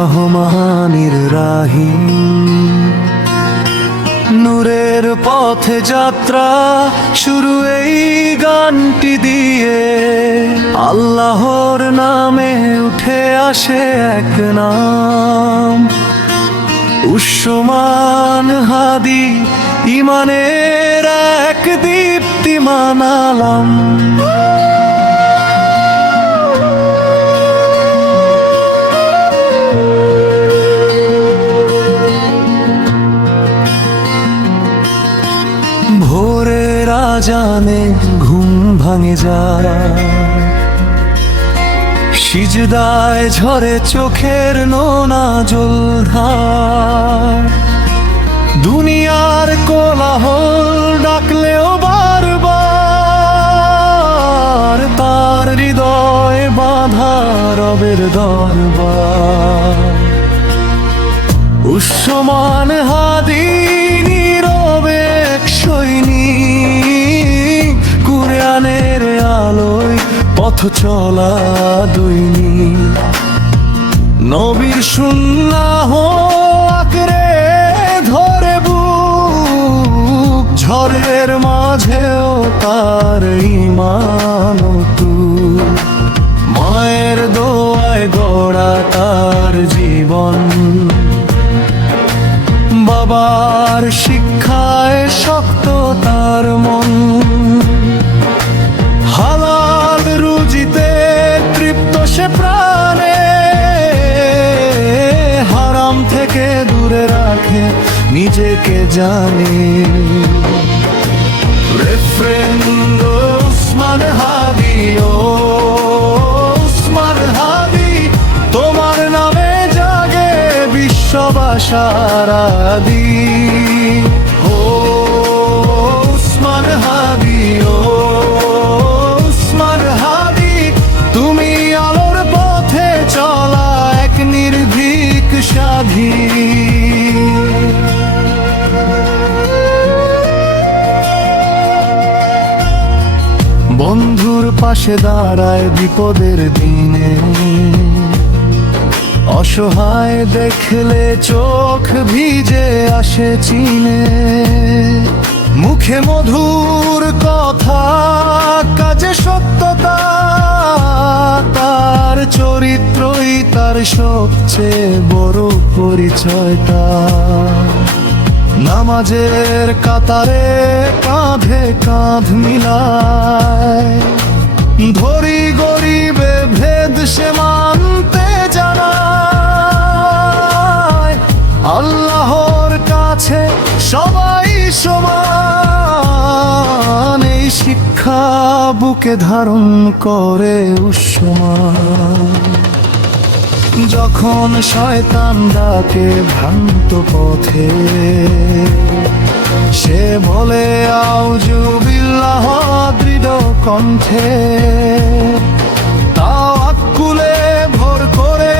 রহমানির রাহিম। নূরের পথে যাত্রা শুরু এই গানটি দিয়ে, আল্লাহর নামে উঠে আসে এক নাম, উষ্মান হাদি, ইমানের এক দীপ্তিমান আলাম। ভোরের আজানে ঘুম ভাঙে যায়, সিজদায় ঝরে চোখের নোনা জলধার। দুনিয়ার কোলাহল ডাকলেও বারবার, তার হৃদয় বাঁধা রবের দরবার। উষ্মান হাদি নীরবে এক সৈনিক, কুরআনের আলোয় পথ চলা দৈনিক। নবীর সুন্নাহ আঁকড়ে ধরে বুক, ঝড়ের মাঝেও তার ঈমান অটুট। মায়ের দোয়ায় গড়া তার জীবন, বাবার শিক্ষায় শক্ত তার মন। হালাল রুজিতে তৃপ্ত সে প্রাণে, হারাম থেকে দূরে রাখে নিজেকে জানে। রেফারেন্ড উসমান হাদি, ও উসমান হাদি, তোমার নামে জাগে বিশ্ববাসার আদি। ও উসমান হাদি, ও উসমান হাদি, তুমি আলোর পথে চলা এক নির্ভীক সাধী। বন্ধুর পাশে দাঁড়ায় বিপদের দিনে, অসহায় দেখলে চোখ ভিজে আসে চিনে। মুখে মধুর কথা, কাজে সত্যতা, তার চরিত্রই তার সবচেয়ে বড় পরিচয়টা। নামাজের কাতারে কাঁধে কাঁধ মিলায়, ধরি গরিবে ভেদ সে মানতে জানায়। আল্লাহর কাছে সবাই সমান, এই শিক্ষা বুকে ধারণ করে উষ্মান। যখন শয়তান ডাকে ভ্রান্ত পথে, সে বলে আউযু বিল্লাহ দৃঢ় কণ্ঠে। তাওয়াক্কুলে ভর করে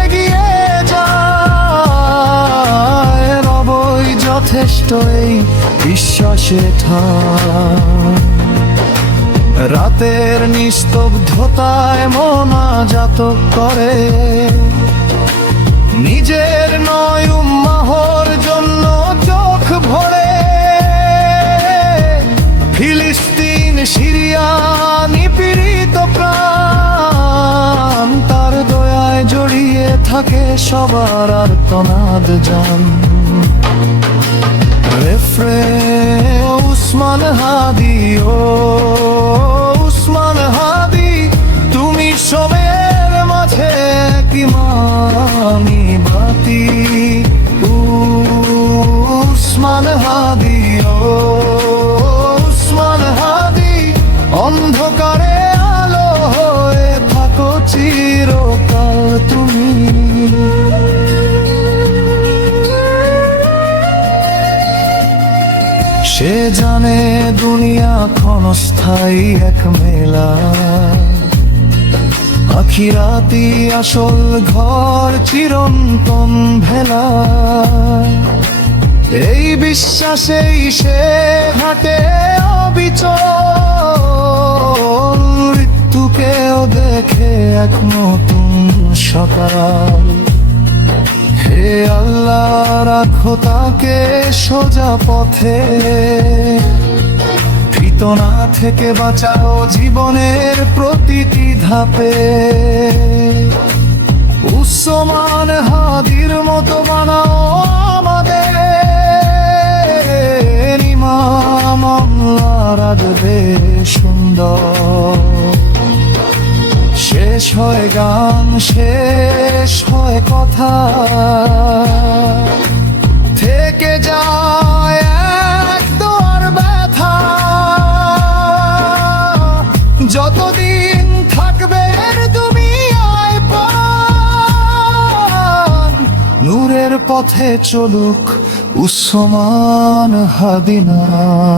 এগিয়ে যায়, রবই যথেষ্ট এই বিশ্বাসে ঠায়। রাতের নিস্তব্ধতায় মোনাজাত করে, নিজের নয় উম্মাহর জন্য চোখ ভরে। ফিলিস্তিন, সিরিয়া নিপীড়িত প্রাণ, তার দয়ায় জড়িয়ে থাকে সবার আর্তনাদ জান। রেফারেন্ড উসমান হাদি, ও উসমান হাদি, তুমি সময়ের মাঝে কি মানি বাতি। উসমান হাদি, ও উসমান হাদি, অন্ধকারে আলো হয়ে থাকো চিরকাল তুমি। সে জানে দুনিয়া ক্ষণস্থায়ী এক মেলা, আখিরাতি আসল ঘর চিরন্তন ভেলা। এই বিশ্বাসেই সে হাঁটে অবিচল, মৃত্যুকেও দেখে এক নতুন সকাল। আল্লাহ রাখো তাকে সোজা পথে, ফিতনা থেকে বাঁচাও জীবনের প্রতিটি ধাপে। উসমান হাদির মতো বানাও আমাদের ইমাম, আল্লাহ রাখবে সুন্দর। শেষ হয় গান, শেষ হয় কথা, থেকে যায় এক দোয়ার ব্যথা। যতদিন থাকবে দুনিয়ায় প্রাণ, নূরের পথে চলুক উসমান হাদি নাম।